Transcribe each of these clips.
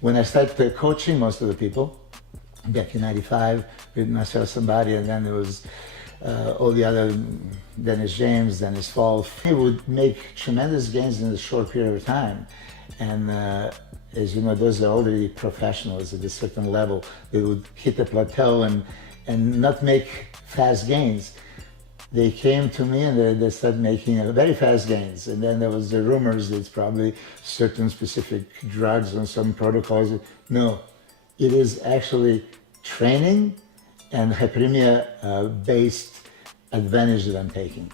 When I started coaching most of the people, back in '95 with Naaser and then there was all the other, Dennis James, Dennis Wolf. They would make tremendous gains in a short period of time. And as you know, those are already professionals at a certain level. They would hit a plateau and not make fast gains. They came to me and they started making very fast gains. And then there was the rumors that it's probably certain specific drugs and some protocols. No, it is actually training and hyperemia based advantage that I'm taking.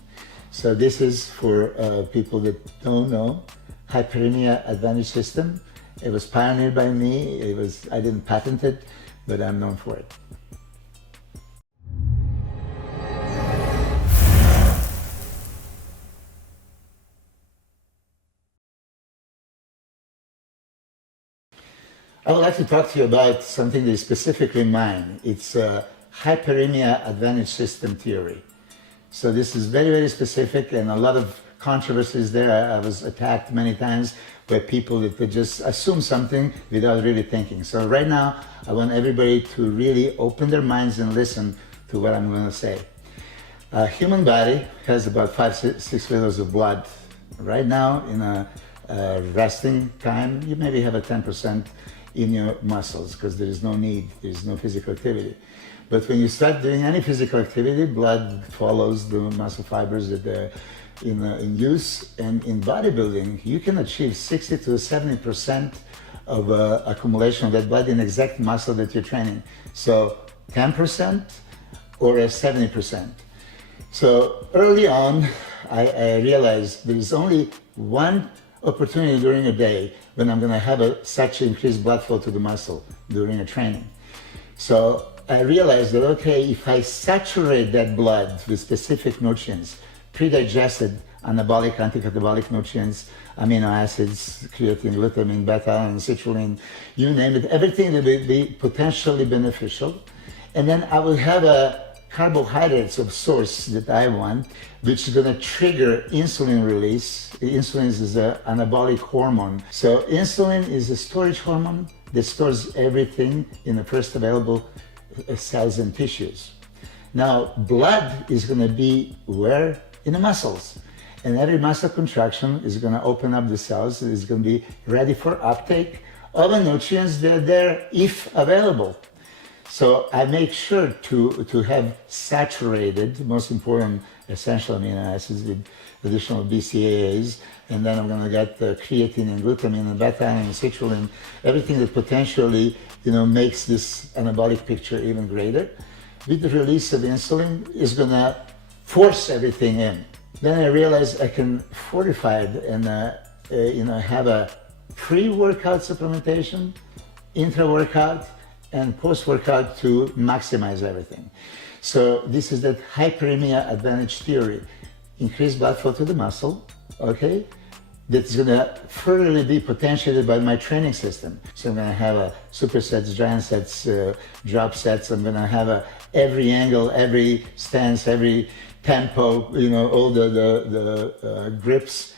So this is for people that don't know, hyperemia advantage system. It was pioneered by me. I didn't patent it, but I'm known for it. I would like to talk to you about something that is specifically mine. It's hyperemia advantage system theory. So this is very, very specific and a lot of controversies there. I was attacked many times by people that could just assume something without really thinking. So right now, I want everybody to really open their minds and listen to what I'm going to say. Human body has about 5-6 liters of blood. Right now, in a resting time, you maybe have a 10% in your muscles because there is no need, there is no physical activity. But when you start doing any physical activity, blood follows the muscle fibers that are in use. And in bodybuilding, you can achieve 60 to 70% of accumulation of that blood in exact muscle that you're training. So 10% or 70%. So early on, I realized there is only one opportunity during a day when I'm going to have such increased blood flow to the muscle during a training. So I realized that, okay, if I saturate that blood with specific nutrients, pre-digested anabolic, anticatabolic nutrients, amino acids, creatine, glutamine, beta, and citrulline, you name it, everything that will be potentially beneficial. And then I will have a carbohydrates of source that I want, which is going to trigger insulin release. Insulin is an anabolic hormone. So insulin is a storage hormone that stores everything in the first available cells and tissues. Now, blood is going to be where? In the muscles. And every muscle contraction is going to open up the cells. It's going to be ready for uptake of the nutrients that are there if available. So I make sure to have saturated, most important essential amino acids with additional BCAAs, and then I'm going to get the creatine and glutamine and beta and citrulline, everything that potentially makes this anabolic picture even greater. With the release of insulin is going to force everything in. Then I realized I can fortify it and have a pre-workout supplementation, intra-workout, and post-workout to maximize everything. So this is that hyperemia advantage theory. Increased blood flow to the muscle, okay? That's gonna further be potentiated by my training system. So I'm gonna have supersets, giant sets, drop sets. I'm gonna have every angle, every stance, every tempo, all the grips.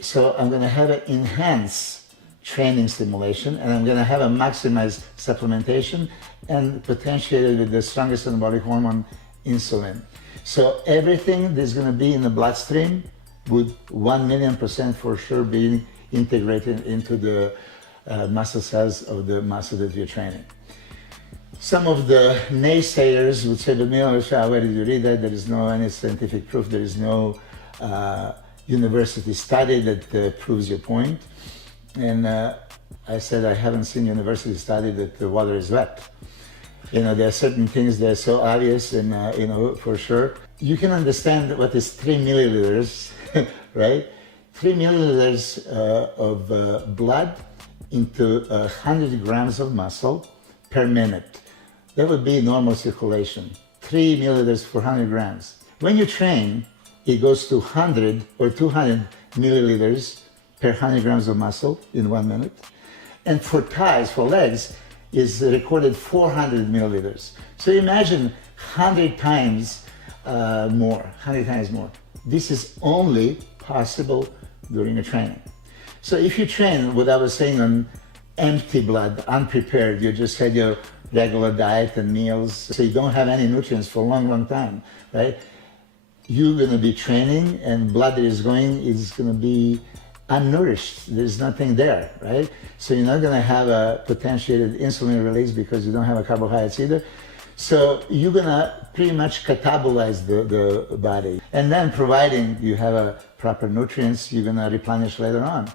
So I'm gonna have an enhanced training stimulation, and I'm going to have a maximized supplementation and potentiated with the strongest anabolic hormone, insulin. So everything that's going to be in the bloodstream would 1,000,000% for sure be integrated into the muscle cells of the muscle that you're training. Some of the naysayers would say, but Milo, where did you read that? There is no any scientific proof. There is no university study that proves your point. And I said, I haven't seen university study that the water is wet. There are certain things that are so obvious and, for sure. You can understand what is 3 milliliters, right? 3 milliliters of blood into 100 grams of muscle per minute. That would be normal circulation. 3 milliliters for 100 grams. When you train, it goes to 100 or 200 milliliters per 100 grams of muscle in 1 minute. And for thighs, for legs, is recorded 400 milliliters. So imagine 100 times more. This is only possible during a training. So if you train, what I was saying on empty blood, unprepared, you just had your regular diet and meals, so you don't have any nutrients for a long, long time, right? You're going to be training and blood that is going is going to be unnourished. There's nothing there, right? So you're not going to have a potentiated insulin release because you don't have a carbohydrates either. So you're going to pretty much catabolize the body. And then providing you have a proper nutrients, you're going to replenish later on.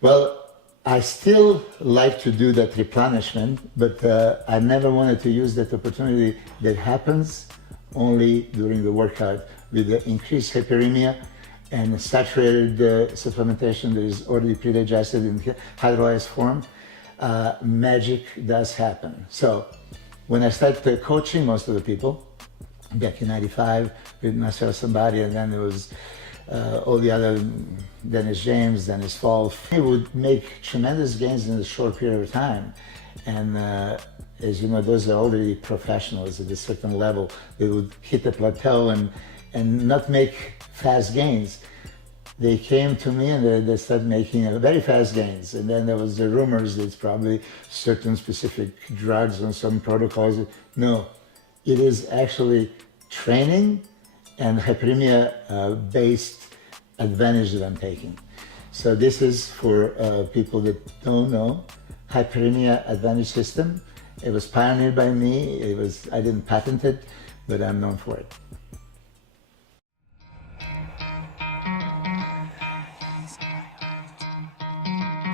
Well, I still like to do that replenishment, but I never wanted to use that opportunity that happens only during the workout with the increased hyperemia and saturated supplementation that is already pre-digested in hydrolyzed form. Magic does happen. So when I started coaching most of the people, back in '95 with Naaser somebody, and then there was all the other, Dennis James, Dennis Fall, they would make tremendous gains in a short period of time. And as you know, those are already professionals at a certain level. They would hit a plateau and not make fast gains. They came to me and they started making very fast gains. And then there was the rumors that it's probably certain specific drugs and some protocols. No, it is actually training and hyperemia based advantage that I'm taking. So this is for people that don't know, hyperemia advantage system. It was pioneered by me. I didn't patent it, but I'm known for it.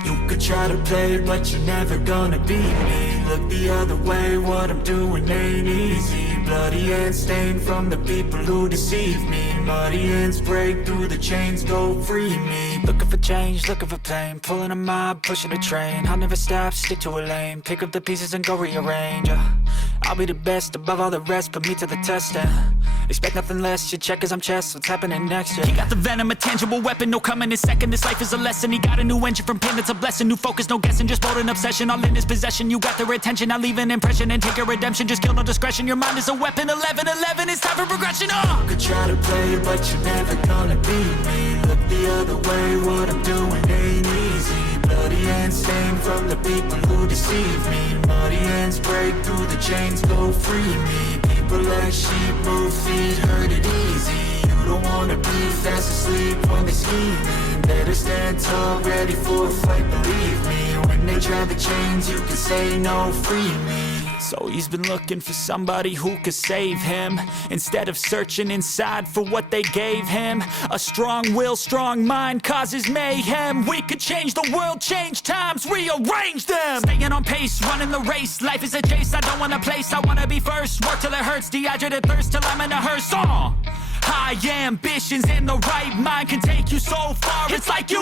You could try to play, but you're never gonna beat me. Look the other way, what I'm doing ain't easy. Bloody hands stained from the people who deceive me. Muddy hands break through the chains, go free me. Looking for change, looking for pain, pulling a mob, pushing a train. I'll never stop, stick to a lane, pick up the pieces and go rearrange. I'll be the best above all the rest, put me to the test and expect nothing less. You check as I'm chess, what's happening next? Yeah. He got the venom, a tangible weapon, no coming in second. This life is a lesson. He got a new engine from pain, that's a blessing. New focus, no guessing, just bold and obsession. All in his possession, you got their attention. I'll leave an impression and take your redemption. Just kill no discretion. Your mind is a weapon. 11-11, it's time for progression. You could try to play, but you're never gonna beat me. Look the other way, what I'm doing ain't easy. Bloody hands stained from the people who deceive me. Muddy hands break through the chains, go free me. People like sheep move feet, hurt it easy. You don't wanna be fast asleep when they're scheming. Better stand tall, ready for a fight, believe me. When they try the chains, you can say no, free me. So he's been looking for somebody who could save him, instead of searching inside for what they gave him. A strong will, strong mind causes mayhem. We could change the world, change times, rearrange them. Staying on pace, running the race. Life is a chase, I don't want a place. I wanna be first, work till it hurts. Dehydrated thirst till I'm in a hearse. High ambitions in the right mind can take you so far. It's like you